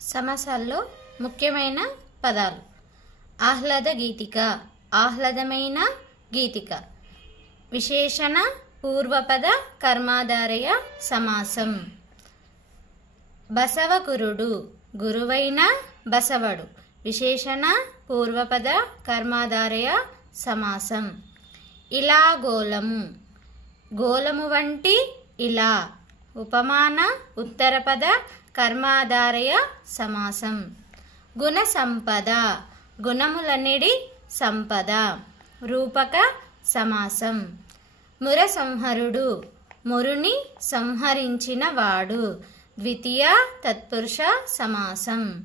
సమాసాల్లో ముఖ్యమైన పదాలు. ఆహ్లాద గీతిక, ఆహ్లాదమైన గీతిక. విశేషణ పూర్వపద కర్మాధారయ సమాసం. బసవగురుడు, గురువైన బసవడు. విశేషణ పూర్వపద కర్మాధారయ సమాసం. ఇలా గోళము, గోళము వంటి ఇలా. ఉపమాన ఉత్తరపద కర్మాధారయ సమాసం. గుణ సంపద, గుణములనిడి సంపద. రూపక సమాసం. ముర సంహరుడు, మురుని సంహరించిన వాడు. ద్వితీయ తత్పురుష సమాసం.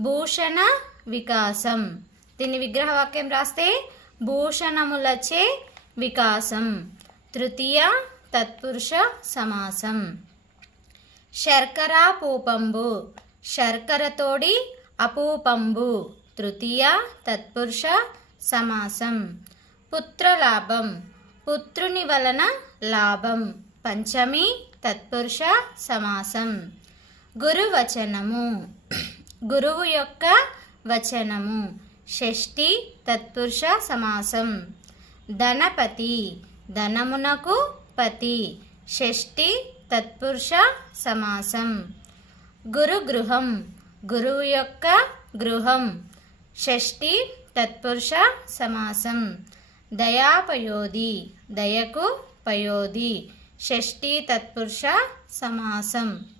భూషణ వికాసం, దీని విగ్రహవాక్యం రాస్తే భూషణములచే వికాసం. తృతీయ తత్పురుష సమాసం. శర్కర పూపంబు, శర్కరతోడి అపూపంబు. తృతీయ తత్పురుష సమాసం. పుత్రలాభం, పుత్రుని వలన లాభం. పంచమి తత్పురుష సమాసం. గురువచనము, గురువు యొక్క వచనము. షష్ఠి తత్పురుష సమాసం. ధనపతి, ధనమునకు పతి. షష్ఠి తత్పురుష సమాసం. గురుగృహం, గురువు యొక్క గృహం. షష్ఠి తత్పురుష సమాసం. దయాపయోధి, దయకు పయోధి. షష్ఠి తత్పురుష సమాసం.